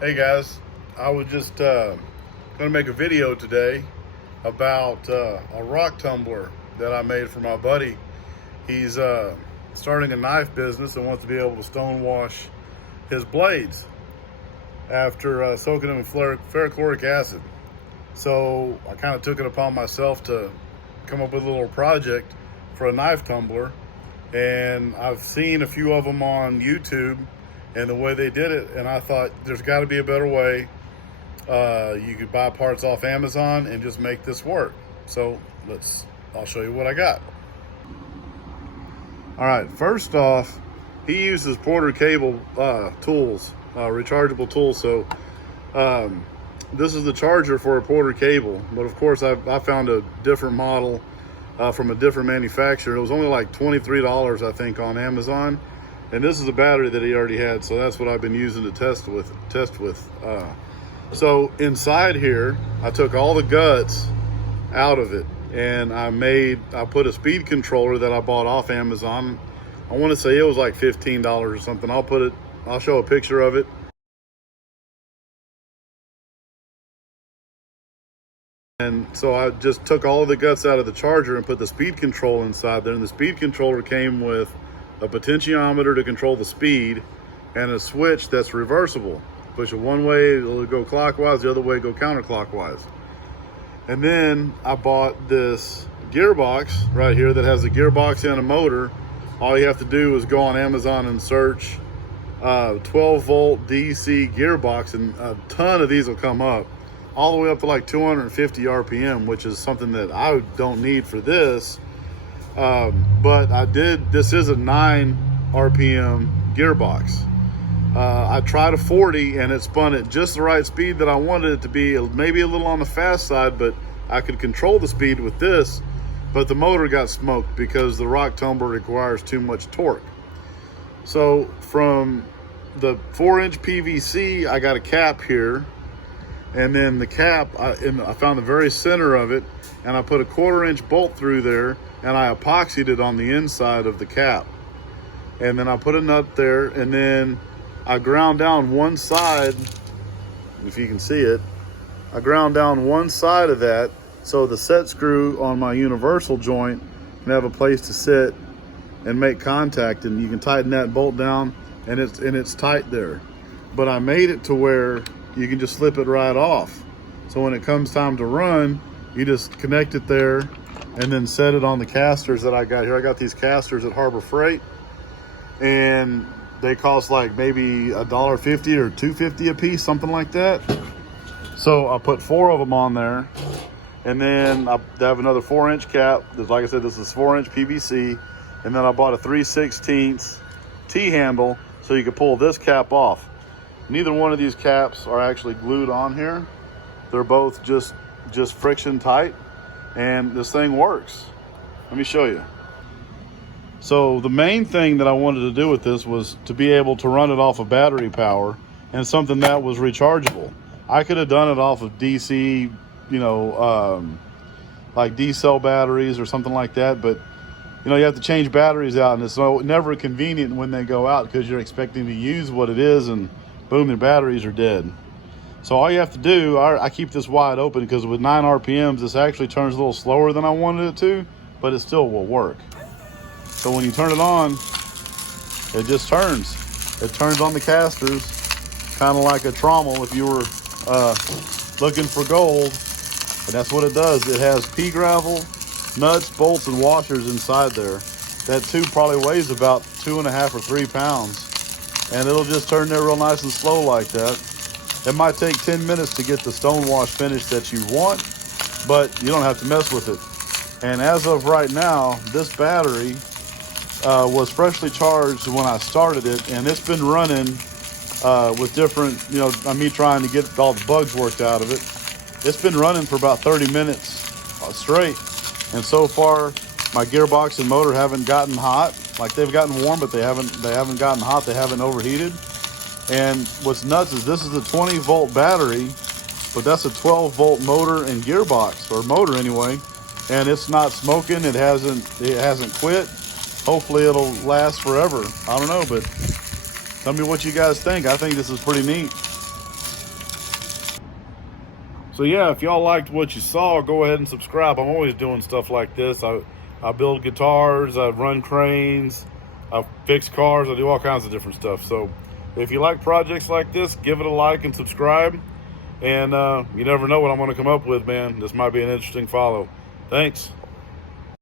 Hey guys, I was just going to make a video today about a rock tumbler that I made for my buddy. He's starting a knife business and wants to be able to stone wash his blades after soaking them in ferrochloric acid. So I kind of took it upon myself to come up with a little project for a knife tumbler, and I've seen a few of them on YouTube and the way they did it, and I thought there's got to be a better way. You could buy parts off Amazon and just make this work. So I'll show you what I got. All right, first off, he uses Porter cable tools, rechargeable tools. So this is the charger for a Porter cable, but of course I found a different model from a different manufacturer. It was only like $23, I think, on Amazon. And this is a battery that he already had, so that's what I've been using to test with. So inside here, I took all the guts out of it, and I put a speed controller that I bought off Amazon. I want to say it was like $15 or something. I'll show a picture of it. And so I just took all of the guts out of the charger and put the speed control inside there, and the speed controller came with a potentiometer to control the speed and a switch that's reversible. Push it one way, it'll go clockwise, the other way go counterclockwise. And then I bought this gearbox right here that has a gearbox and a motor. All you have to do is go on Amazon and search 12 volt DC gearbox, and a ton of these will come up, all the way up to like 250 RPM, which is something that I don't need for this. But this is a 9 RPM gearbox. I tried a 40 and it spun at just the right speed that I wanted it to be, maybe a little on the fast side, but I could control the speed with this. But the motor got smoked because the rock tumbler requires too much torque. So from the 4-inch PVC, I got a cap here, and then the cap, I found the very center of it, and I put a 1/4-inch bolt through there, and I epoxied it on the inside of the cap. And then I put a nut there, and then I ground down one side, if you can see it. I ground down one side of that so the set screw on my universal joint can have a place to sit and make contact, and you can tighten that bolt down, and it's tight there. But I made it to where you can just slip it right off. So when it comes time to run, you just connect it there and then set it on the casters that I got here. I got these casters at Harbor Freight, and they cost like maybe $1.50 or $2.50 a piece, something like that. So I put 4 of them on there, and then I have another 4-inch cap. Like I said, this is 4-inch PVC, and then I bought a 3/16 T-handle so you could pull this cap off. Neither one of these caps are actually glued on here. They're both just friction tight, and this thing works. Let me show you. So the main thing that I wanted to do with this was to be able to run it off of battery power and something that was rechargeable. I could have done it off of DC, like D-cell batteries or something like that, but you have to change batteries out, and it's never convenient when they go out because you're expecting to use what it is, and boom, the batteries are dead. So all you have to do, I keep this wide open because with 9 RPMs, this actually turns a little slower than I wanted it to, but it still will work. So when you turn it on, it just turns. It turns on the casters, kind of like a trommel if you were looking for gold. And that's what it does. It has pea gravel, nuts, bolts, and washers inside there. That tube probably weighs about 2.5 or 3 pounds. And it'll just turn there real nice and slow like that. It might take 10 minutes to get the stone wash finish that you want, but you don't have to mess with it. And as of right now, this battery was freshly charged when I started it, and it's been running with different, me trying to get all the bugs worked out of it. It's been running for about 30 minutes straight. And so far, my gearbox and motor haven't gotten hot. Like, they've gotten warm, but they haven't gotten hot. They haven't overheated. And what's nuts is this is a 20 volt battery, but that's a 12 volt motor and gearbox, or motor anyway. And it's not smoking. It hasn't quit. Hopefully it'll last forever. I don't know, but tell me what you guys think. I think this is pretty neat. So yeah, if y'all liked what you saw, go ahead and subscribe. I'm always doing stuff like this. I build guitars, I run cranes, I fix cars, I do all kinds of different stuff. So if you like projects like this, give it a like and subscribe. And you never know what I'm going to come up with, man. This might be an interesting follow. Thanks.